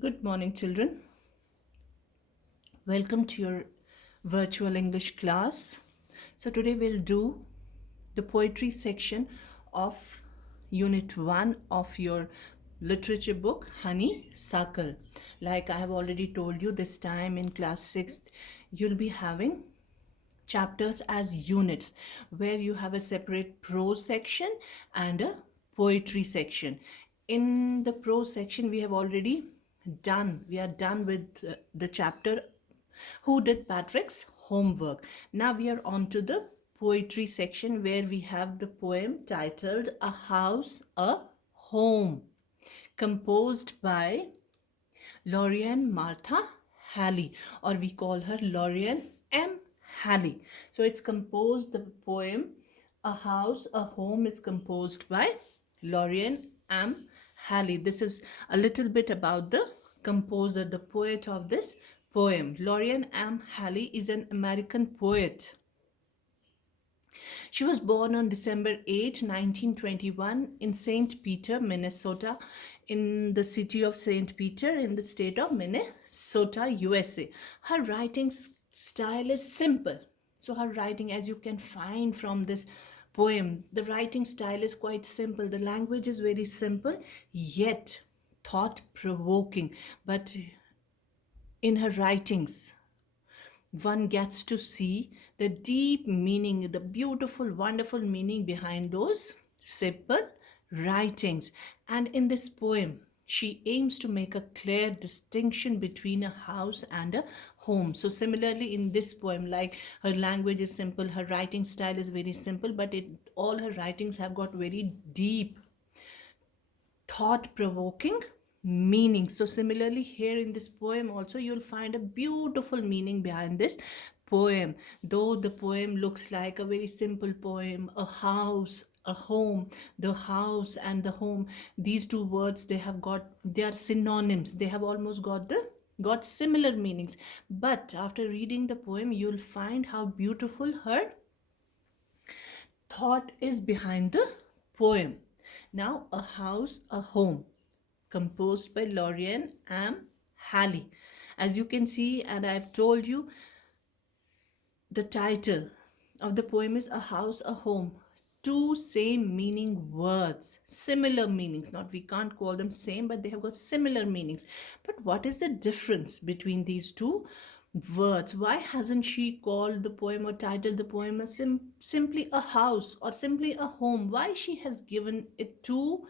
Good morning, children. Welcome to your virtual English class. So, today we'll do the poetry section of Unit 1 of your literature book, Honeysuckle. Like I have already told you, this time in class 6th, you'll be having chapters as units where you have a separate prose section and a poetry section. In the prose section we are done with the chapter who did Patrick's homework. Now we are on to the poetry section where we have the poem titled A House, a Home, composed by Lorian Martha Halley, or we call her Lorian M. Halley. So it's composed, the poem A House, a Home is composed by Lorian M. Halley. This is a little bit about the composer, the poet of this poem. Lorian M. Halley is an American poet. She was born on December 8, 1921, in St. Peter, Minnesota, in the city of St. Peter in the state of Minnesota, USA. Her writing style is simple. So, her writing, as you can find from this poem, the writing style is quite simple. The language is very simple, yet thought provoking. But in her writings, one gets to see the deep meaning, the beautiful, wonderful meaning behind those simple writings. And in this poem, she aims to make a clear distinction between a house and a home. So, similarly, in this poem, like her language is simple, her writing style is very simple, but all her writings have got very deep thought provoking meaning. So, similarly, here in this poem, also you'll find a beautiful meaning behind this poem. Though the poem looks like a very simple poem, a house, a home, the house and the home, these two words, they are synonyms. They have almost got similar meanings. But after reading the poem, you'll find how beautiful her thought is behind the poem. Now, A House, a Home, composed by Lorian M. Halley. As you can see, and I've told you, the title of the poem is A House, a Home. Two same meaning words, similar meanings. Not, we can't call them same, but they have got similar meanings. But what is the difference between these two words? Why hasn't she called the poem or titled the poem as simply a house or simply a home? Why she has given it two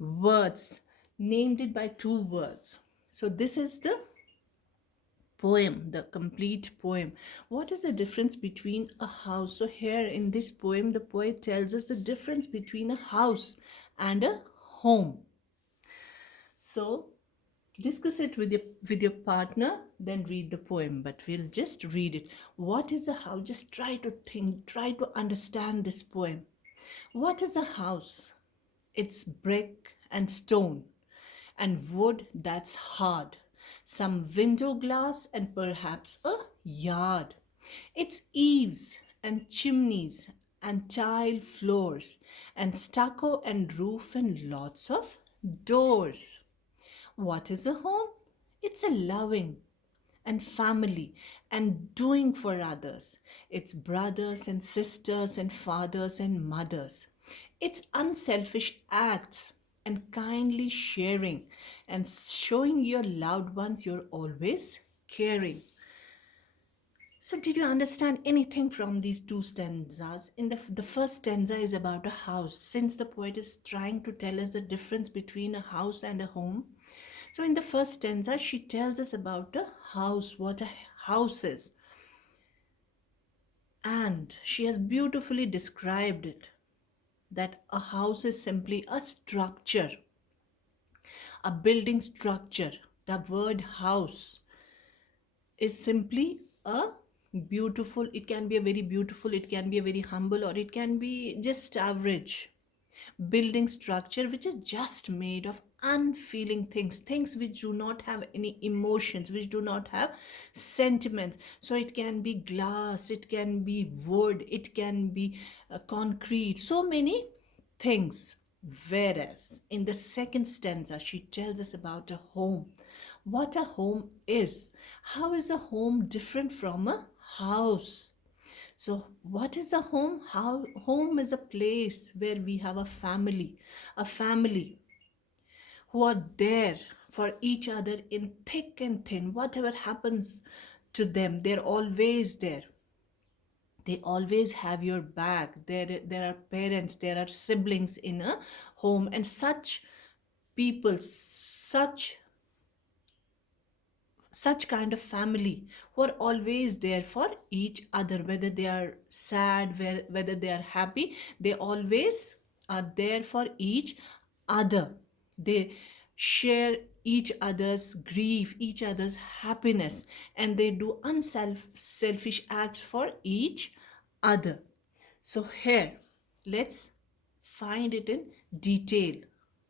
words, named it by two words? So this is the poem, the complete poem. What is the difference between a house? So here in this poem, the poet tells us the difference between a house and a home. So discuss it with your partner, then read the poem, but we'll just read it. What is a house? Just try to think, try to understand this poem. What is a house? It's brick and stone and wood that's hard, some window glass, and perhaps a yard. It's eaves and chimneys and tile floors and stucco and roof and lots of doors. What is a home? It's a loving and family and doing for others. It's brothers and sisters and fathers and mothers. It's unselfish acts and kindly sharing and showing your loved ones you're always caring. So, did you understand anything from these two stanzas? In the first stanza is about a house, since the poet is trying to tell us the difference between a house and a home. So, in the first stanza, she tells us about a house, what a house is. And she has beautifully described it, that a house is simply a structure, a building structure. The word house is simply a beautiful, it can be a very beautiful, it can be a very humble, or it can be just average building structure which is just made of unfeeling things, things which do not have any emotions, which do not have sentiments. So it can be glass, it can be wood, it can be concrete, so many things. Whereas in the second stanza, she tells us about a home. What a home is. How is a home different from a house? So, what is a home? How home is a place where we have a family who are there for each other in thick and thin. Whatever happens to them, they're always there. They always have your back. There are parents, there are siblings in a home, and such people, such kind of family who are always there for each other, whether they are sad, whether they are happy, they always are there for each other. They share each other's grief, each other's happiness, and they do selfish acts for each other. So here, let's find it in detail.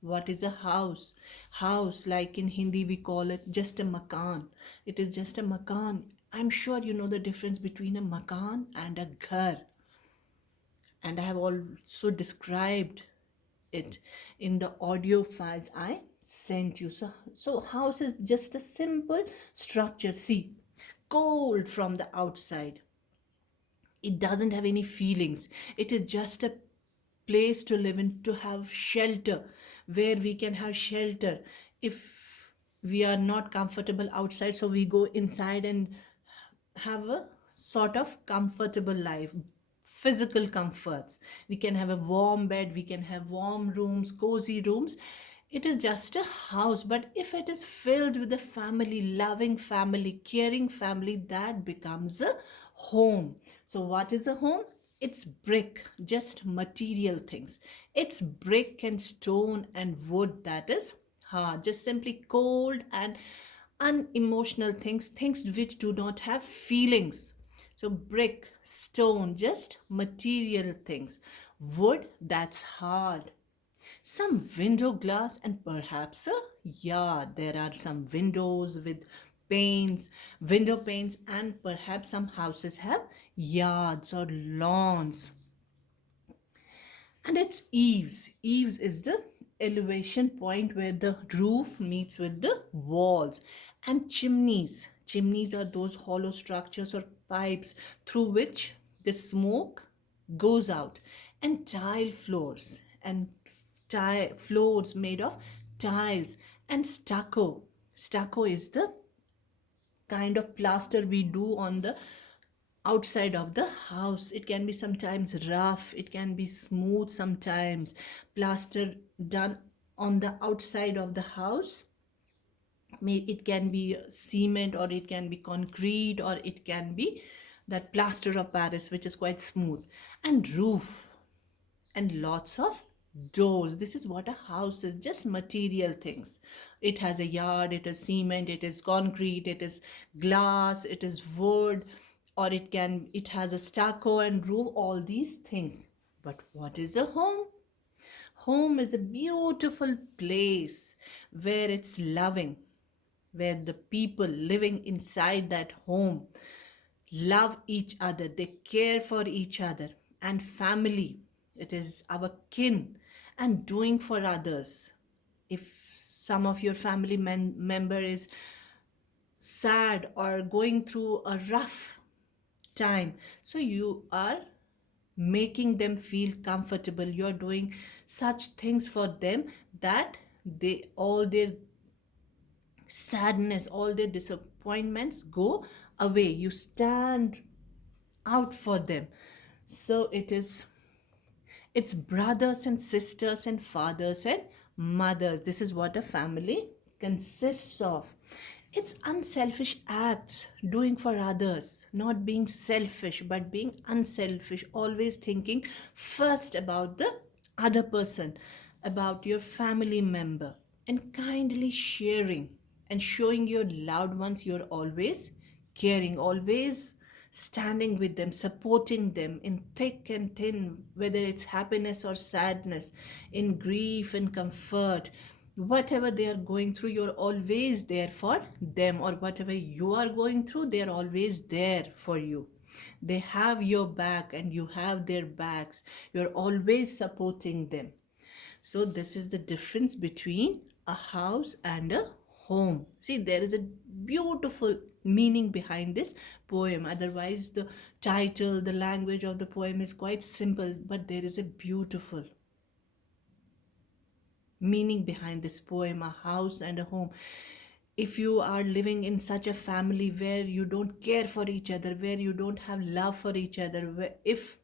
What is a house? House, like in Hindi, we call it just a makan. It is just a makan. I'm sure you know the difference between a makan and a ghar. And I have also described it in the audio files I sent you. So house is just a simple structure. See, cold from the outside, it doesn't have any feelings. It is just a place to live in, to have shelter, where we can have shelter if we are not comfortable outside, so we go inside and have a sort of comfortable life, physical comforts. We can have a warm bed, we can have warm rooms, cozy rooms. It is just a house, but if it is filled with a family, loving family, caring family, that becomes a home. So what is a home? It's brick, just material things. It's brick and stone and wood, that is hard, just simply cold and unemotional things, things which do not have feelings. So, brick, stone, just material things. Wood, that's hard. Some window glass, and perhaps a yard. There are some windows with panes, window panes, and perhaps some houses have yards or lawns. And it's eaves. Eaves is the elevation point where the roof meets with the walls. And chimneys. Chimneys are those hollow structures or pipes through which the smoke goes out. And tile floors. And floors made of tiles. And stucco. Stucco is the kind of plaster we do on the outside of the house. It can be sometimes rough, it can be smooth sometimes. Plaster done on the outside of the house, it can be cement, or it can be concrete, or it can be that plaster of Paris, which is quite smooth. And roof, and lots of doors. This is what a house is, just material things. It has a yard, it is cement, it is concrete, it is glass, it is wood, or it has a stucco and roof, all these things. But what is a home? Home is a beautiful place where it's loving, where the people living inside that home love each other, they care for each other. And family, it is our kin, and doing for others. If some of your family member is sad or going through a rough time, so you are making them feel comfortable, you're doing such things for them that they all their sadness, all their disappointments go away. You stand out for them. So it's brothers and sisters and fathers and mothers. This is what a family consists of. It's unselfish acts, doing for others, not being selfish, but being unselfish, always thinking first about the other person, about your family member, and kindly sharing and showing your loved ones you're always caring, always standing with them, supporting them in thick and thin, whether it's happiness or sadness, in grief and comfort. Whatever they are going through, you're always there for them, or whatever you are going through, they're always there for you. They have your back and you have their backs. You're always supporting them. So this is the difference between a house and a home. See, there is a beautiful meaning behind this poem. Otherwise, the title, the language of the poem is quite simple, but there is a beautiful meaning behind this poem, a house and a home. If you are living in such a family where you don't care for each other, where you don't have love for each other, where, if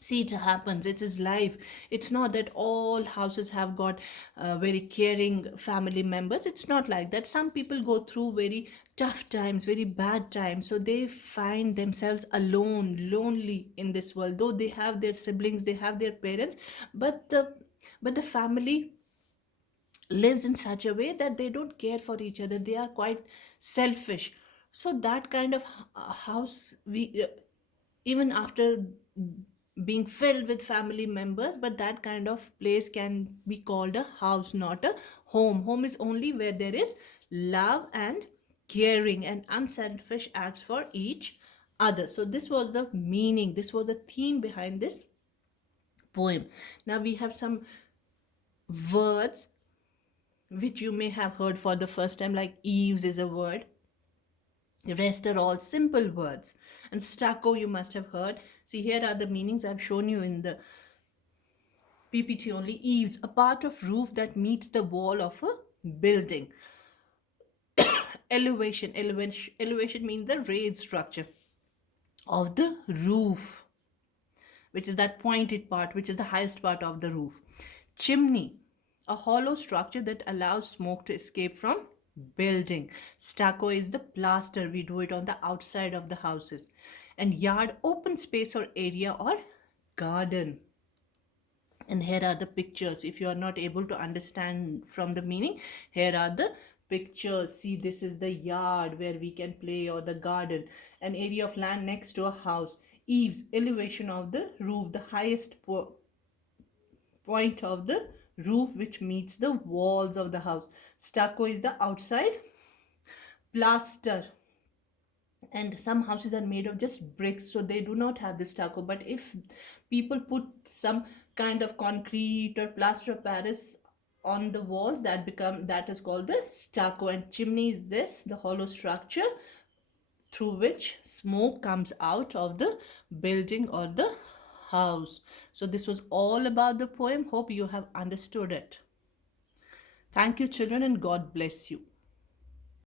see, it happens, it is life. It's not that all houses have got very caring family members. It's not like that. Some people go through very tough times, very bad times, so they find themselves alone, lonely in this world, though they have their siblings, they have their parents, but the family lives in such a way that they don't care for each other. They are quite selfish. So that kind of house, we even after being filled with family members, but that kind of place can be called a house, not a home. Home is only where there is love and caring and unselfish acts for each other. So this was the meaning, this was the theme behind this poem. Now we have some words which you may have heard for the first time, like eaves is a word. The rest are all simple words. And stucco, you must have heard. See, here are the meanings I've shown you in the PPT only. Eaves, a part of roof that meets the wall of a building. Elevation means the raised structure of the roof, which is that pointed part, which is the highest part of the roof. Chimney, a hollow structure that allows smoke to escape from building. Stucco is the plaster, we do it on the outside of the houses. And yard, open space or area or garden. And here are the pictures. If you are not able to understand from the meaning, here are the pictures. See, this is the yard where we can play, or the garden, an area of land next to a house. Eaves, elevation of the roof, the highest point of the roof which meets the walls of the house. Stucco is the outside plaster, and some houses are made of just bricks, so they do not have the stucco. But if people put some kind of concrete or plaster of paris on the walls, that is called the stucco. And chimney is this, the hollow structure through which smoke comes out of the building or the house. So this was all about the poem. Hope you have understood it. Thank you, children, and God bless you.